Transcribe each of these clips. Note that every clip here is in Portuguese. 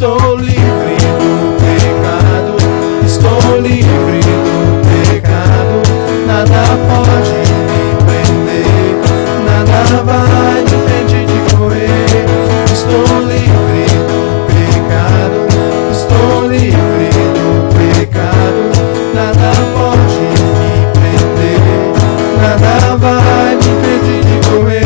Estou livre do pecado, estou livre do pecado. Nada pode me prender, nada vai me impedir de correr. Estou livre do pecado, estou livre do pecado. Nada pode me prender, nada vai me impedir de correr.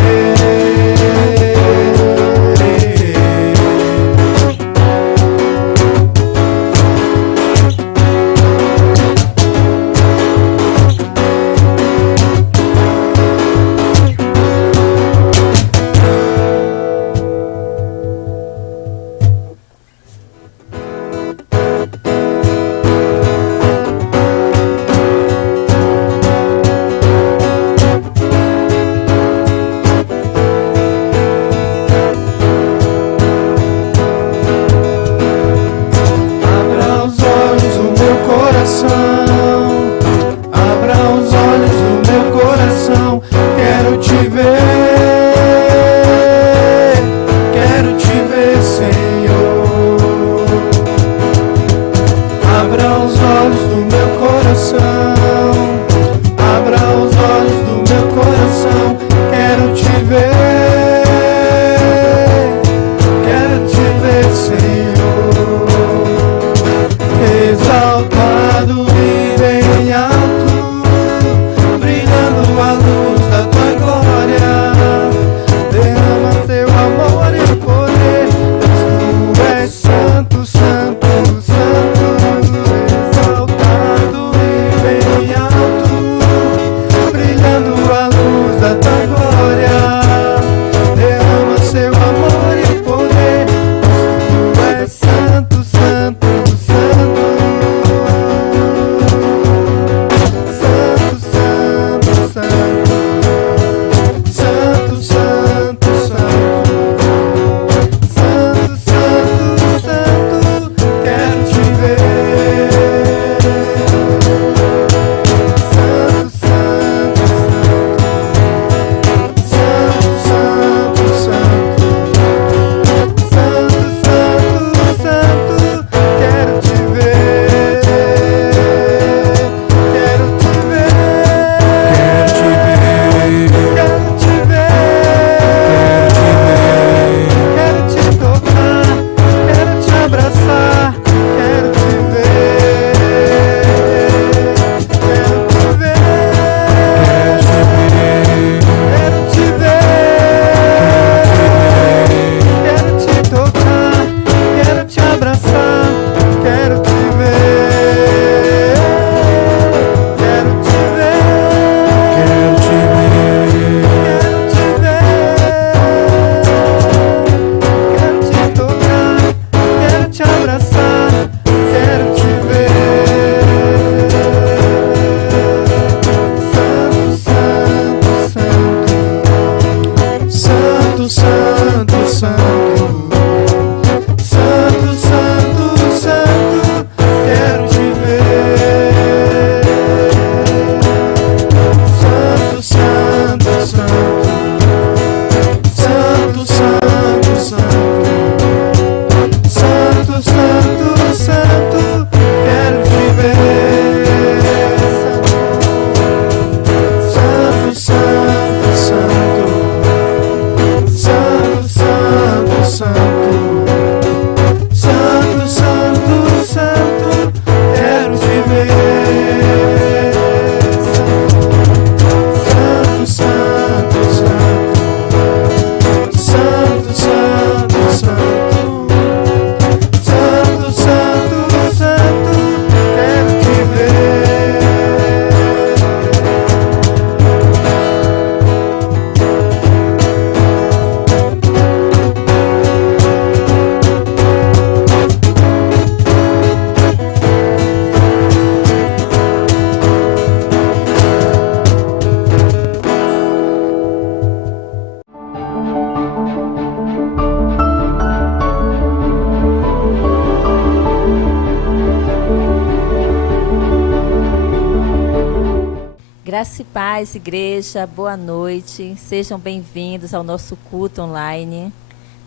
Graça e paz, igreja, boa noite. Sejam bem-vindos ao nosso culto online.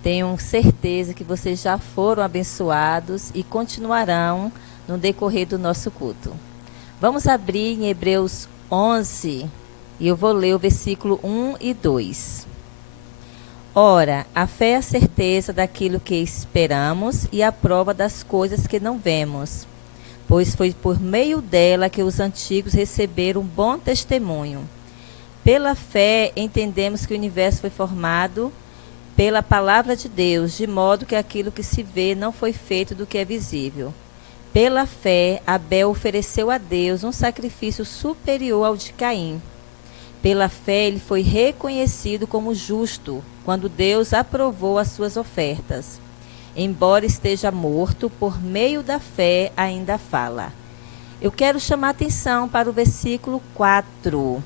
Tenho certeza que vocês já foram abençoados e continuarão no decorrer do nosso culto. Vamos abrir em Hebreus 11 e eu vou ler o versículo 1 e 2. Ora, a fé é a certeza daquilo que esperamos e a prova das coisas que não vemos, pois foi por meio dela que os antigos receberam um bom testemunho. Pela fé, entendemos que o universo foi formado pela palavra de Deus, de modo que aquilo que se vê não foi feito do que é visível. Pela fé, Abel ofereceu a Deus um sacrifício superior ao de Caim. Pela fé, ele foi reconhecido como justo, quando Deus aprovou as suas ofertas. Embora esteja morto, por meio da fé ainda fala. Eu quero chamar a atenção para o versículo 4.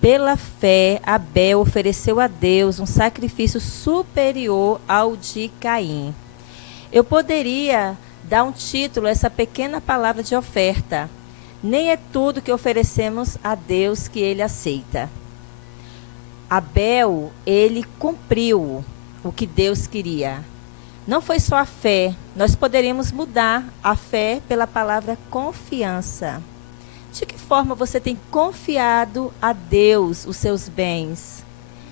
Pela fé, Abel ofereceu a Deus um sacrifício superior ao de Caim. Eu poderia dar um título a essa pequena palavra de oferta. Nem é tudo que oferecemos a Deus que Ele aceita. Abel, ele cumpriu o que Deus queria. Não foi só a fé. Nós poderíamos mudar a fé pela palavra confiança. De que forma você tem confiado a Deus os seus bens?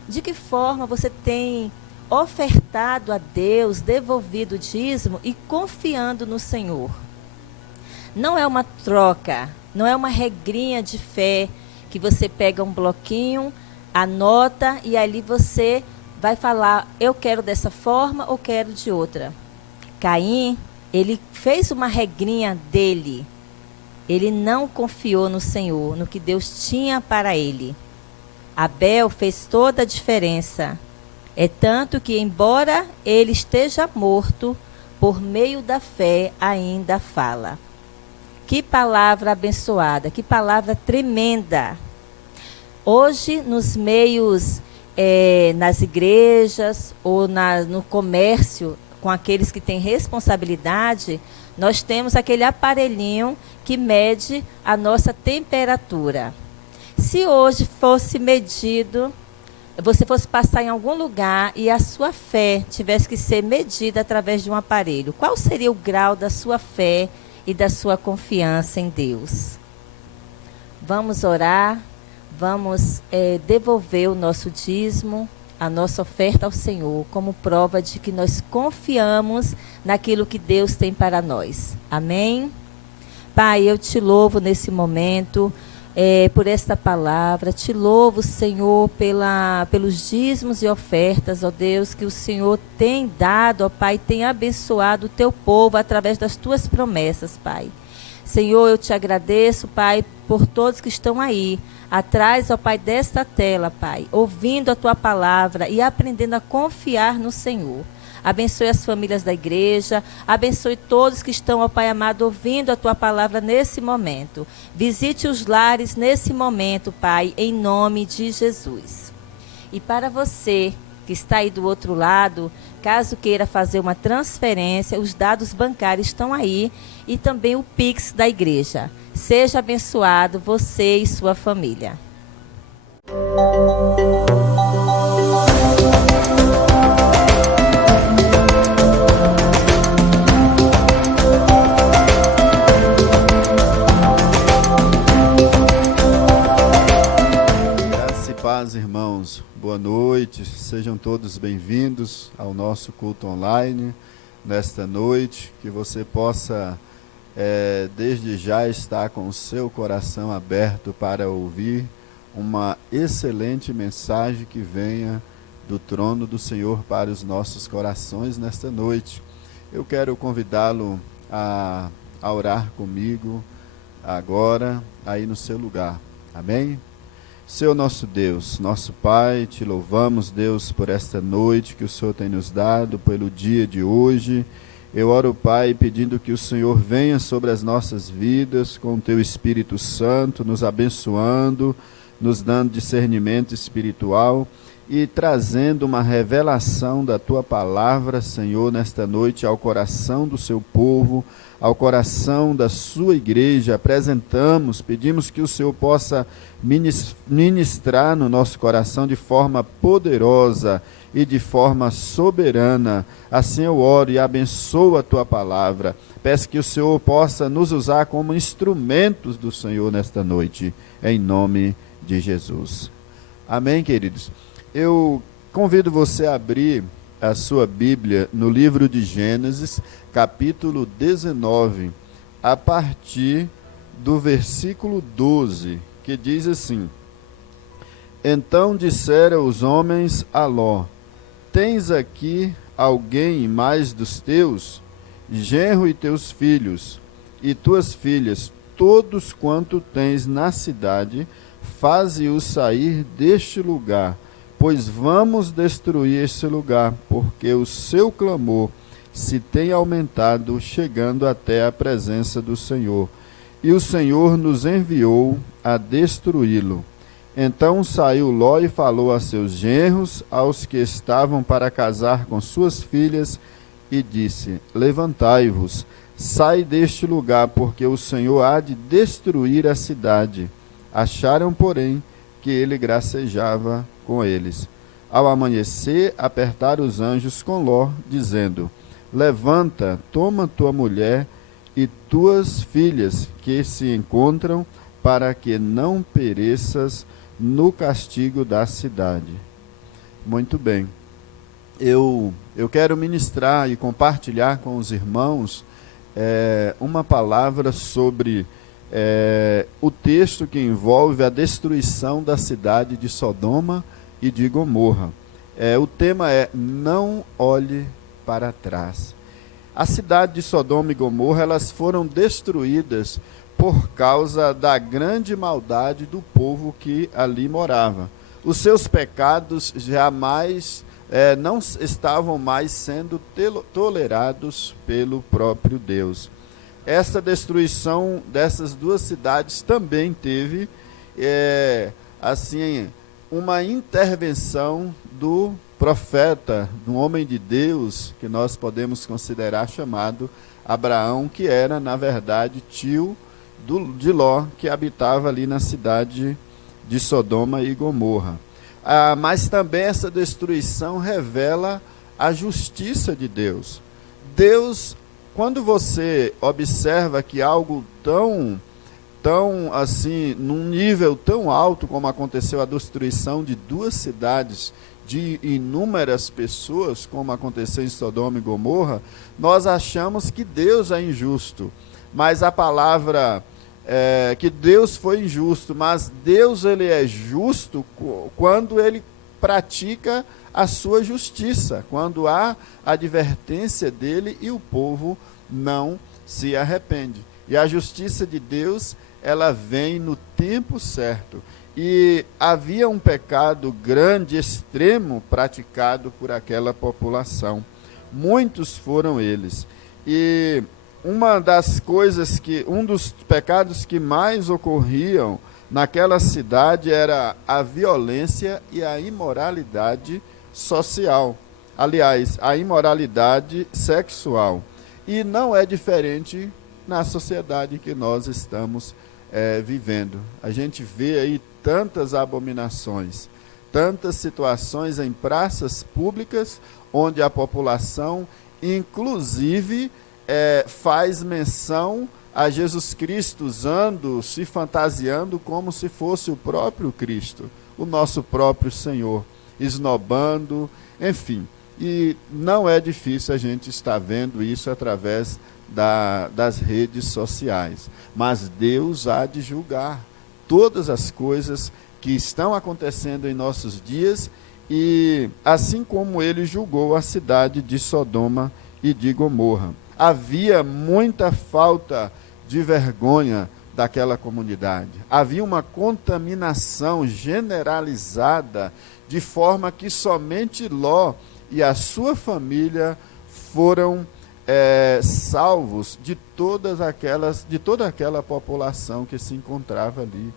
De que forma você tem ofertado a Deus, devolvido o dízimo e confiando no Senhor? Não é uma troca, não é uma regrinha de fé que você pega um bloquinho, anota e ali você vai falar, eu quero dessa forma ou quero de outra. Caim, ele fez uma regrinha dele. Ele não confiou no Senhor, no que Deus tinha para ele. Abel fez toda a diferença. É tanto que, embora ele esteja morto, por meio da fé ainda fala. Que palavra abençoada, que palavra tremenda. Hoje, nos meios, nas igrejas ou no comércio, com aqueles que têm responsabilidade, nós temos aquele aparelhinho que mede a nossa temperatura. Se hoje fosse medido, você fosse passar em algum lugar e a sua fé tivesse que ser medida através de um aparelho, qual seria o grau da sua fé e da sua confiança em Deus? Vamos orar, vamos devolver o nosso dízimo, a nossa oferta ao Senhor, como prova de que nós confiamos naquilo que Deus tem para nós. Amém? Pai, eu te louvo nesse momento, por esta palavra, te louvo, Senhor, pelos dízimos e ofertas, ó Deus, que o Senhor tem dado, ó Pai, tem abençoado o teu povo através das tuas promessas, Pai. Senhor, eu te agradeço, Pai, por todos que estão aí, atrás, ó Pai, desta tela, Pai, ouvindo a tua palavra e aprendendo a confiar no Senhor. Abençoe as famílias da igreja, abençoe todos que estão, ó Pai amado, ouvindo a tua palavra nesse momento. Visite os lares nesse momento, Pai, em nome de Jesus. E para você que está aí do outro lado, caso queira fazer uma transferência, os dados bancários estão aí e também o Pix da igreja. Seja abençoado você e sua família. Graça e paz, irmãos. Boa noite. Sejam todos bem-vindos ao nosso culto online nesta noite. Que você possa desde já está com o seu coração aberto para ouvir uma excelente mensagem que venha do trono do Senhor para os nossos corações nesta noite. Eu quero convidá-lo a orar comigo agora, aí no seu lugar. Amém? Senhor nosso Deus, nosso Pai, te louvamos, Deus, por esta noite que o Senhor tem nos dado, pelo dia de hoje. Eu oro, Pai, pedindo que o Senhor venha sobre as nossas vidas com o teu Espírito Santo, nos abençoando, nos dando discernimento espiritual e trazendo uma revelação da tua palavra, Senhor, nesta noite ao coração do seu povo, ao coração da sua igreja. Apresentamos, pedimos que o Senhor possa ministrar no nosso coração de forma poderosa e de forma soberana. Assim eu oro e abençoo a tua palavra. Peço que o Senhor possa nos usar como instrumentos do Senhor nesta noite, em nome de Jesus. Amém, queridos? Eu convido você a abrir a sua Bíblia no livro de Gênesis, capítulo 19, a partir do versículo 12, que diz assim: Então disseram os homens a Ló: Tens aqui alguém mais dos teus, genro e teus filhos, e tuas filhas, todos quanto tens na cidade, faze-os sair deste lugar, pois vamos destruir este lugar, porque o seu clamor se tem aumentado, chegando até a presença do Senhor. E o Senhor nos enviou a destruí-lo. Então saiu Ló e falou a seus genros, aos que estavam para casar com suas filhas, e disse: Levantai-vos, sai deste lugar, porque o Senhor há de destruir a cidade. Acharam, porém, que ele gracejava com eles. Ao amanhecer, apertaram os anjos com Ló, dizendo: Levanta, toma tua mulher e tuas filhas que se encontram, para que não pereças no castigo da cidade. Muito bem. Eu quero ministrar e compartilhar com os irmãos uma palavra sobre o texto que envolve a destruição da cidade de Sodoma e de Gomorra. O tema é: não olhe para trás. A cidade de Sodoma e Gomorra, elas foram destruídas por causa da grande maldade do povo que ali morava. Os seus pecados jamais não estavam mais sendo tolerados pelo próprio Deus. Essa destruição dessas duas cidades também teve uma intervenção do profeta, do homem de Deus, que nós podemos considerar chamado Abraão, que era, na verdade, tio de Ló, que habitava ali na cidade de Sodoma e Gomorra. Mas também essa destruição revela a justiça de Deus. Deus, quando você observa que algo tão assim, num nível tão alto como aconteceu a destruição de duas cidades, de inúmeras pessoas, como aconteceu em Sodoma e Gomorra, nós achamos que Deus é injusto. Mas a palavra que Deus foi injusto, mas Deus ele é justo quando ele pratica a sua justiça, quando há advertência dele e o povo não se arrepende. E a justiça de Deus, ela vem no tempo certo. E havia um pecado grande, extremo, praticado por aquela população. Muitos foram eles. E um dos pecados que mais ocorriam naquela cidade era a violência e a imoralidade social. Aliás, a imoralidade sexual. E não é diferente na sociedade que nós estamos vivendo. A gente vê aí tantas abominações, tantas situações em praças públicas, onde a população, inclusive, faz menção a Jesus Cristo, usando, se fantasiando como se fosse o próprio Cristo, o nosso próprio Senhor, esnobando, enfim. E não é difícil a gente estar vendo isso através das redes sociais. Mas Deus há de julgar todas as coisas que estão acontecendo em nossos dias, e assim como ele julgou a cidade de Sodoma e de Gomorra. Havia muita falta de vergonha daquela comunidade. Havia uma contaminação generalizada, de forma que somente Ló e a sua família foram salvos de toda aquela população que se encontrava ali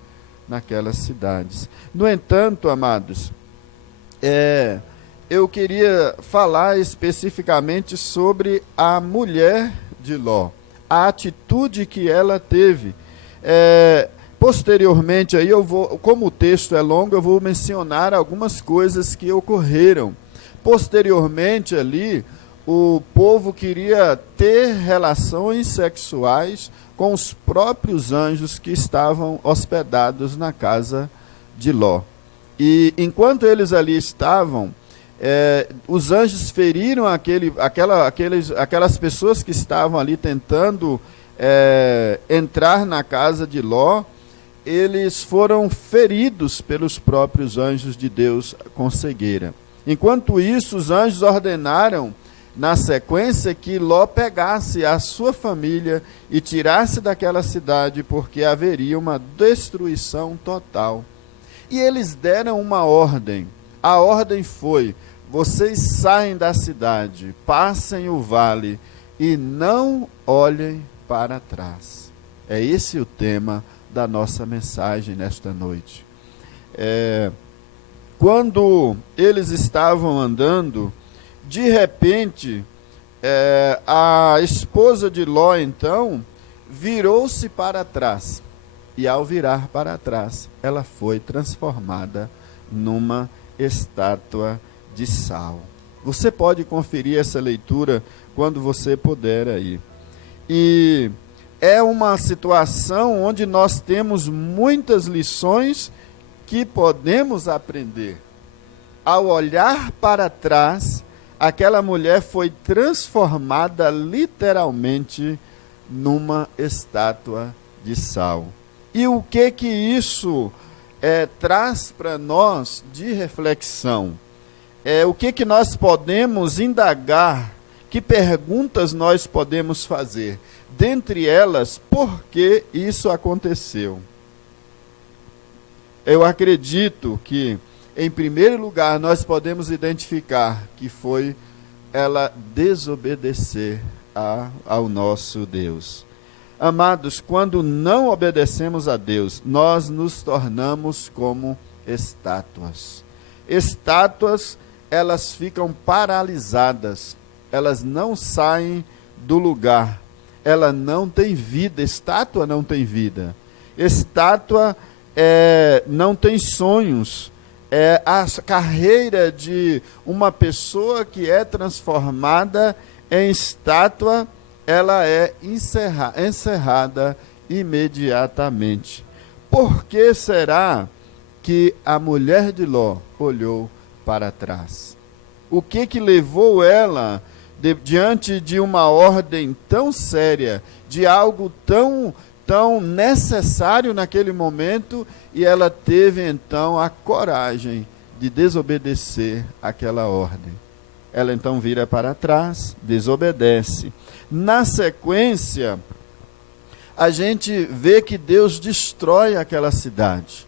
naquelas cidades. No entanto, amados, eu queria falar especificamente sobre a mulher de Ló, a atitude que ela teve. Posteriormente, aí como o texto é longo, eu vou mencionar algumas coisas que ocorreram. Posteriormente ali, o povo queria ter relações sexuais com os próprios anjos que estavam hospedados na casa de Ló. E enquanto eles ali estavam, os anjos feriram aquelas pessoas que estavam ali tentando entrar na casa de Ló. Eles foram feridos pelos próprios anjos de Deus com cegueira. Enquanto isso, os anjos ordenaram, na sequência, que Ló pegasse a sua família e tirasse daquela cidade, porque haveria uma destruição total. E eles deram uma ordem. A ordem foi: vocês saem da cidade, passem o vale e não olhem para trás. É esse o tema da nossa mensagem nesta noite. Quando eles estavam andando, de repente, a esposa de Ló, então, virou-se para trás. E ao virar para trás, ela foi transformada numa estátua de sal. Você pode conferir essa leitura quando você puder aí. E é uma situação onde nós temos muitas lições que podemos aprender. Ao olhar para trás, aquela mulher foi transformada literalmente numa estátua de sal. E o que isso traz para nós de reflexão? O que nós podemos indagar? Que perguntas nós podemos fazer? Dentre elas, por que isso aconteceu? Eu acredito que, em primeiro lugar, nós podemos identificar que foi ela desobedecer ao nosso Deus. Amados, quando não obedecemos a Deus, nós nos tornamos como estátuas. Estátuas, elas ficam paralisadas, elas não saem do lugar, ela não tem vida. Estátua não tem vida. Estátua não tem sonhos. A carreira de uma pessoa que é transformada em estátua, ela é encerrada imediatamente. Por que será que a mulher de Ló olhou para trás? O que levou ela, diante de uma ordem tão séria, de algo tão necessário naquele momento, e ela teve então a coragem de desobedecer aquela ordem? Ela então vira para trás, desobedece. Na sequência, a gente vê que Deus destrói aquela cidade,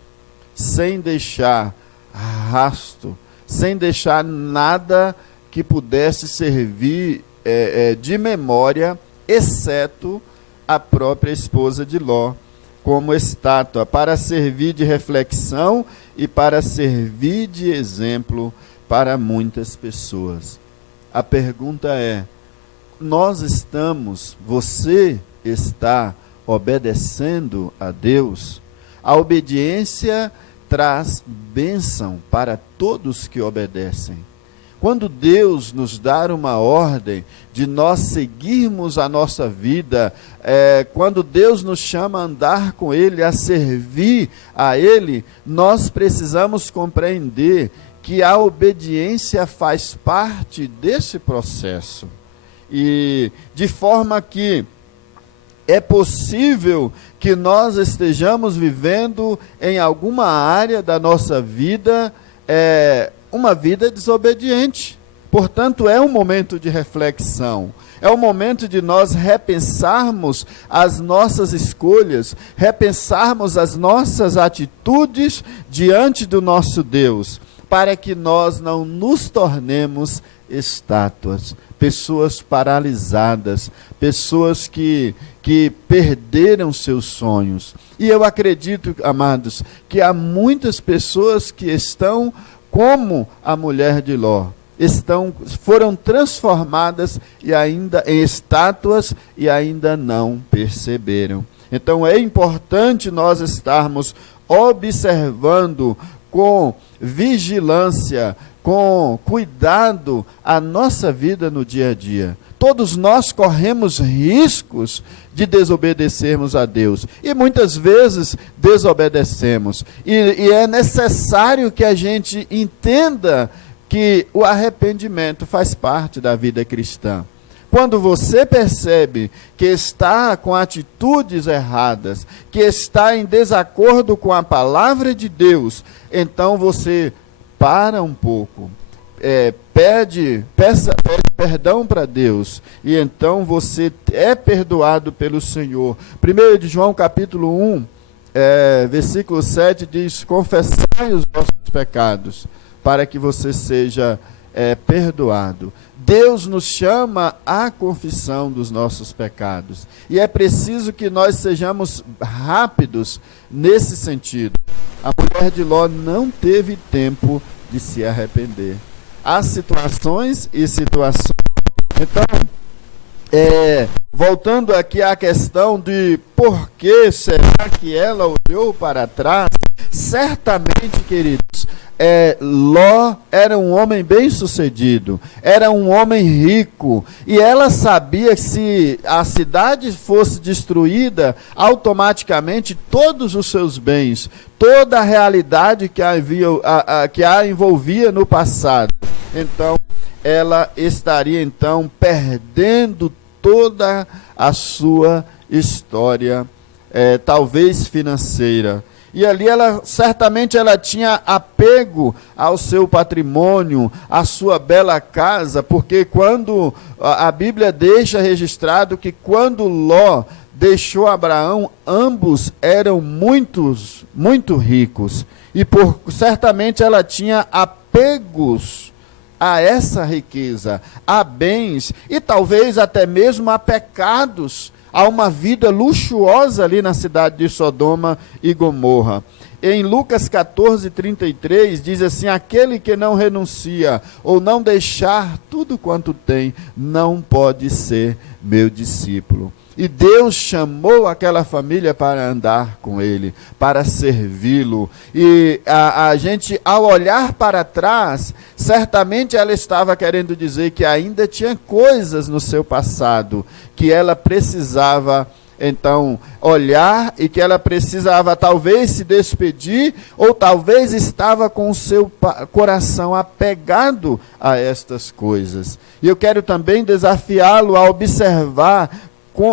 sem deixar rastro, sem deixar nada que pudesse servir de memória, exceto a própria esposa de Ló, como estátua, para servir de reflexão e para servir de exemplo para muitas pessoas. A pergunta é: você está obedecendo a Deus? A obediência traz bênção para todos que obedecem. Quando Deus nos dá uma ordem de nós seguirmos a nossa vida, quando Deus nos chama a andar com Ele, a servir a Ele, nós precisamos compreender que a obediência faz parte desse processo. E de forma que é possível que nós estejamos vivendo em alguma área da nossa vida, uma vida desobediente. Portanto, é um momento de reflexão, é o momento de nós repensarmos as nossas escolhas, repensarmos as nossas atitudes diante do nosso Deus, para que nós não nos tornemos estátuas, pessoas paralisadas, pessoas que perderam seus sonhos. E eu acredito, amados, que há muitas pessoas que estão como a mulher de Ló, foram transformadas e ainda em estátuas e ainda não perceberam. Então é importante nós estarmos observando com vigilância com cuidado a nossa vida no dia a dia. Todos nós corremos riscos de desobedecermos a Deus. E muitas vezes desobedecemos. E é necessário que a gente entenda que o arrependimento faz parte da vida cristã. Quando você percebe que está com atitudes erradas, que está em desacordo com a palavra de Deus, então você para um pouco, pede perdão para Deus, e então você é perdoado pelo Senhor. 1 de João capítulo 1, versículo 7 diz: confessai os vossos pecados, para que você seja perdoado. Deus nos chama à confissão dos nossos pecados. E é preciso que nós sejamos rápidos nesse sentido. A mulher de Ló não teve tempo de se arrepender. Há situações e situações. Então, voltando aqui à questão de por que será que ela olhou para trás, certamente, queridos, Ló era um homem bem-sucedido, era um homem rico, e ela sabia que se a cidade fosse destruída, automaticamente todos os seus bens, toda a realidade que a envolvia no passado, então ela estaria então perdendo toda a sua história, talvez financeira. E ali certamente ela tinha apego ao seu patrimônio, à sua bela casa, porque quando a Bíblia deixa registrado que quando Ló deixou Abraão, ambos eram muito ricos. E certamente ela tinha apegos a essa riqueza, a bens e talvez até mesmo a pecados, a uma vida luxuosa ali na cidade de Sodoma e Gomorra. Em Lucas 14:33 diz assim: aquele que não renuncia ou não deixar tudo quanto tem, não pode ser meu discípulo. E Deus chamou aquela família para andar com Ele, para servi-lo. E a gente, ao olhar para trás, certamente ela estava querendo dizer que ainda tinha coisas no seu passado, que ela precisava, então, olhar, e que ela precisava talvez se despedir, ou talvez estava com o seu coração apegado a estas coisas. E eu quero também desafiá-lo a observar: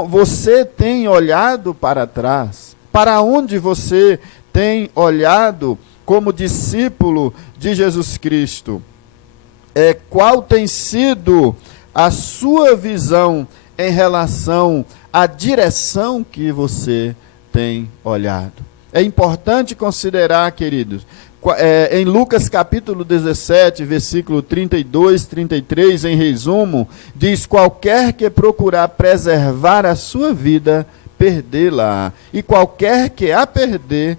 você tem olhado para trás? Para onde você tem olhado como discípulo de Jesus Cristo? Qual tem sido a sua visão em relação à direção que você tem olhado? É importante considerar, queridos, em Lucas capítulo 17, versículo 32, 33, em resumo, diz: qualquer que procurar preservar a sua vida, perdê-la, e qualquer que a perder,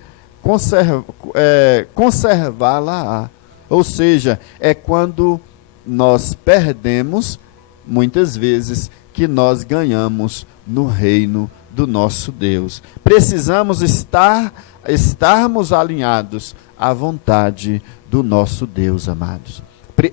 conservá-la. Ou seja, é quando nós perdemos, muitas vezes, que nós ganhamos no reino do nosso Deus. Precisamos estarmos alinhados à vontade do nosso Deus, amados.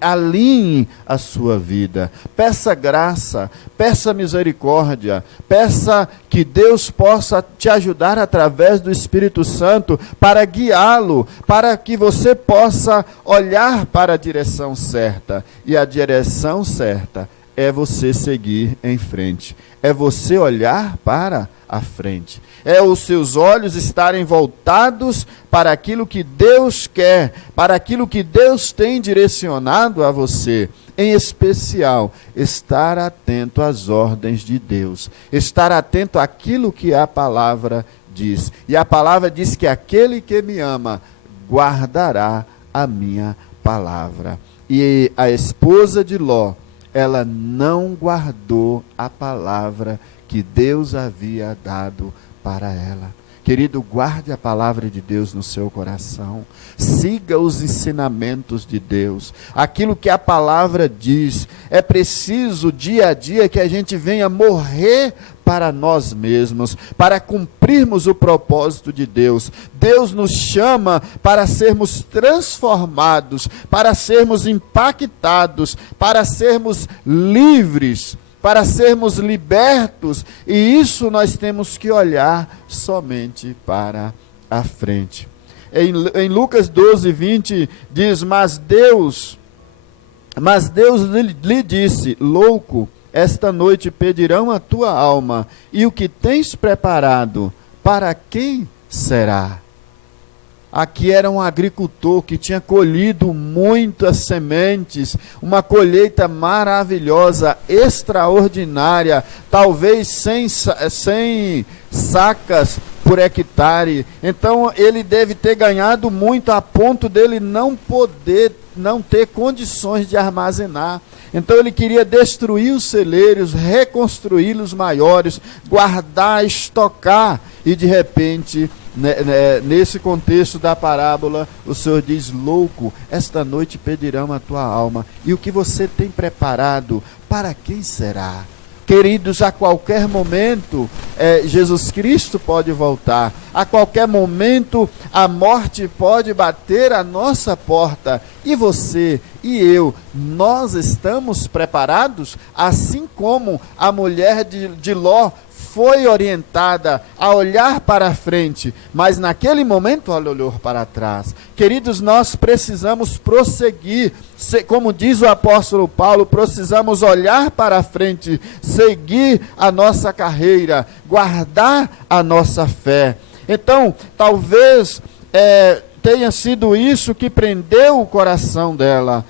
Alinhe a sua vida, peça graça, peça misericórdia, peça que Deus possa te ajudar através do Espírito Santo para guiá-lo, para que você possa olhar para a direção certa. E a direção certa é você seguir em frente, é você olhar para a frente, é os seus olhos estarem voltados para aquilo que Deus quer, para aquilo que Deus tem direcionado a você. Em especial, estar atento às ordens de Deus, estar atento àquilo que a palavra diz. E a palavra diz que aquele que me ama guardará a minha palavra. E a esposa de Ló, ela não guardou a palavra que Deus havia dado para ela. Querido, guarde a palavra de Deus no seu coração. Siga os ensinamentos de Deus. Aquilo que a palavra diz. é preciso dia a dia que a gente venha morrer para nós mesmos, para cumprirmos o propósito de Deus. Deus nos chama para sermos transformados, para sermos impactados, para sermos livres, para sermos libertos, e isso nós temos que olhar somente para a frente. Em Lucas 12:20 diz, mas Deus lhe disse, louco, esta noite pedirão a tua alma, e o que tens preparado, para quem será? Aqui era um agricultor que tinha colhido muitas sementes, uma colheita maravilhosa, extraordinária, talvez 100 sacas por hectare. Então ele deve ter ganhado muito a ponto dele não ter condições de armazenar. Então ele queria destruir os celeiros, reconstruí-los maiores, guardar, estocar, e de repente, nesse contexto da parábola, o Senhor diz, louco, esta noite pedirão a tua alma, e o que você tem preparado, para quem será? Queridos, a qualquer momento, Jesus Cristo pode voltar. A qualquer momento, a morte pode bater à nossa porta. E você e eu, nós estamos preparados? Assim como a mulher de Ló foi orientada a olhar para a frente, mas naquele momento ela olhou para trás. Queridos, nós precisamos prosseguir, como diz o apóstolo Paulo, precisamos olhar para a frente, seguir a nossa carreira, guardar a nossa fé. Então, talvez tenha sido isso que prendeu o coração dela,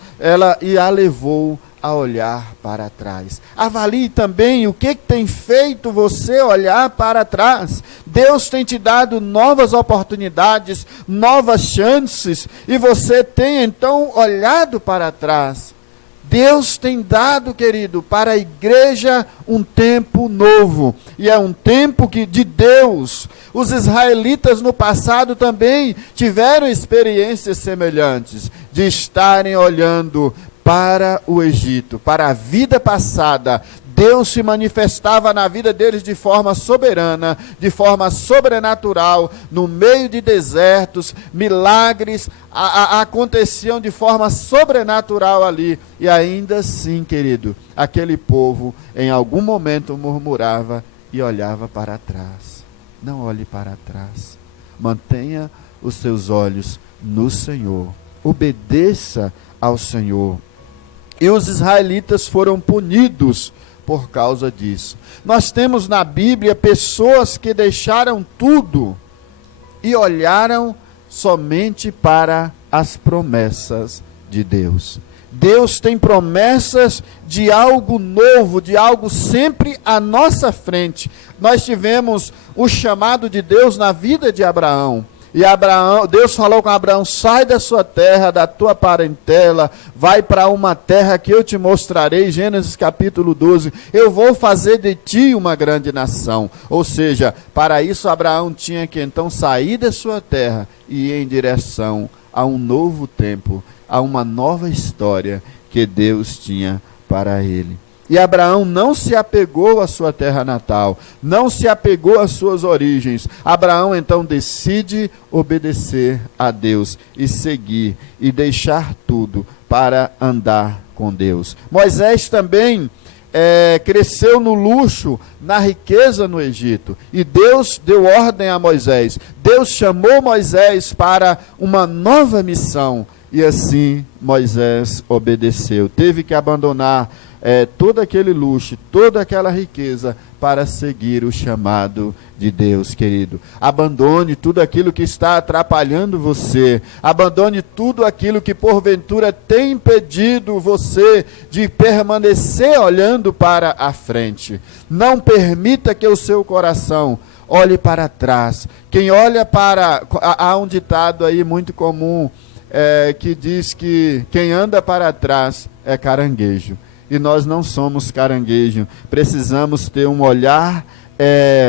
e a levou a olhar para trás. Avalie também o que tem feito você olhar para trás. Deus tem te dado novas oportunidades, novas chances, e você tem então olhado para trás. Deus tem dado, querido, para a igreja um tempo novo, e é um tempo de Deus. Os israelitas no passado também tiveram experiências semelhantes, de estarem olhando para o Egito, para a vida passada. Deus se manifestava na vida deles de forma soberana, de forma sobrenatural, no meio de desertos, milagres aconteciam de forma sobrenatural ali, e ainda assim, querido, aquele povo em algum momento murmurava e olhava para trás. Não olhe para trás, mantenha os seus olhos no Senhor, obedeça ao Senhor. E os israelitas foram punidos por causa disso. Nós temos na Bíblia pessoas que deixaram tudo e olharam somente para as promessas de Deus. Deus tem promessas de algo novo, de algo sempre à nossa frente. Nós tivemos o chamado de Deus na vida de Abraão. E Deus falou com Abraão, sai da sua terra, da tua parentela, vai para uma terra que eu te mostrarei, Gênesis capítulo 12, eu vou fazer de ti uma grande nação. Ou seja, para isso Abraão tinha que então sair da sua terra e ir em direção a um novo tempo, a uma nova história que Deus tinha para ele. E Abraão não se apegou à sua terra natal, não se apegou às suas origens. Abraão então decide obedecer a Deus e seguir e deixar tudo para andar com Deus. Moisés também cresceu no luxo, na riqueza no Egito. E Deus deu ordem a Moisés. Deus chamou Moisés para uma nova missão. E assim Moisés obedeceu. Teve que abandonar todo aquele luxo, toda aquela riqueza para seguir o chamado de Deus, querido. Abandone tudo aquilo que está atrapalhando você. Abandone tudo aquilo que porventura tem impedido você de permanecer olhando para a frente. Não permita que o seu coração olhe para trás. Quem olha para... Há um ditado aí muito comum que diz que quem anda para trás é caranguejo. E nós não somos caranguejo, precisamos ter um olhar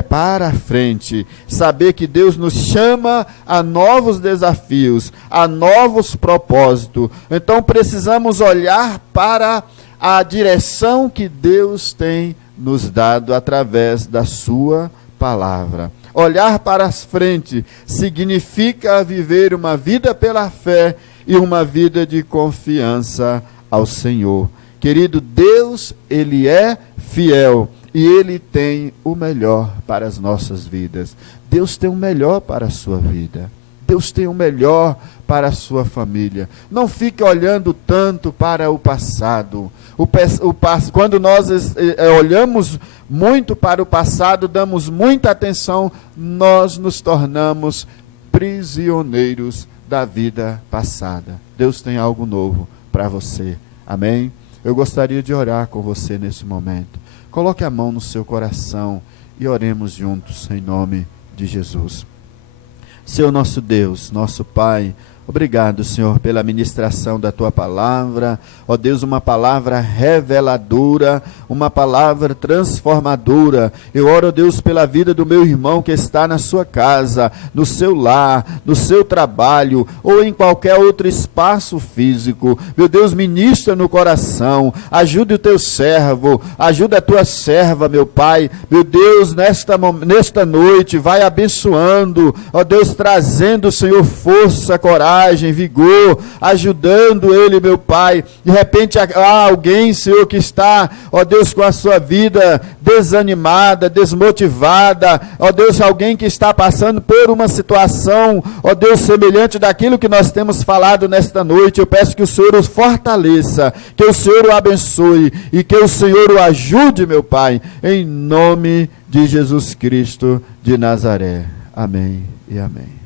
para a frente, saber que Deus nos chama a novos desafios, a novos propósitos. Então precisamos olhar para a direção que Deus tem nos dado através da sua palavra. Olhar para a frente significa viver uma vida pela fé e uma vida de confiança ao Senhor. Querido, Deus, Ele é fiel e Ele tem o melhor para as nossas vidas. Deus tem o melhor para a sua vida. Deus tem o melhor para a sua família. Não fique olhando tanto para o passado. Quando nós olhamos muito para o passado, damos muita atenção, nós nos tornamos prisioneiros da vida passada. Deus tem algo novo para você. Amém? Eu gostaria de orar com você nesse momento. Coloque a mão no seu coração e oremos juntos em nome de Jesus. Senhor nosso Deus, nosso Pai, obrigado, Senhor, pela ministração da Tua palavra. Ó Deus, uma palavra reveladora, uma palavra transformadora. Eu oro, Deus, pela vida do meu irmão que está na sua casa, no seu lar, no seu trabalho ou em qualquer outro espaço físico. Meu Deus, ministra no coração, ajude o Teu servo, ajuda a Tua serva, meu Pai. Meu Deus, nesta noite, vai abençoando, ó Deus, trazendo, Senhor, força, coragem, vigor, ajudando ele, meu Pai. De repente há alguém, Senhor, que está, ó Deus, com a sua vida desanimada, desmotivada, ó Deus, alguém que está passando por uma situação, ó Deus, semelhante daquilo que nós temos falado nesta noite. Eu peço que o Senhor o fortaleça, que o Senhor o abençoe e que o Senhor o ajude, meu Pai, em nome de Jesus Cristo de Nazaré. Amém e amém.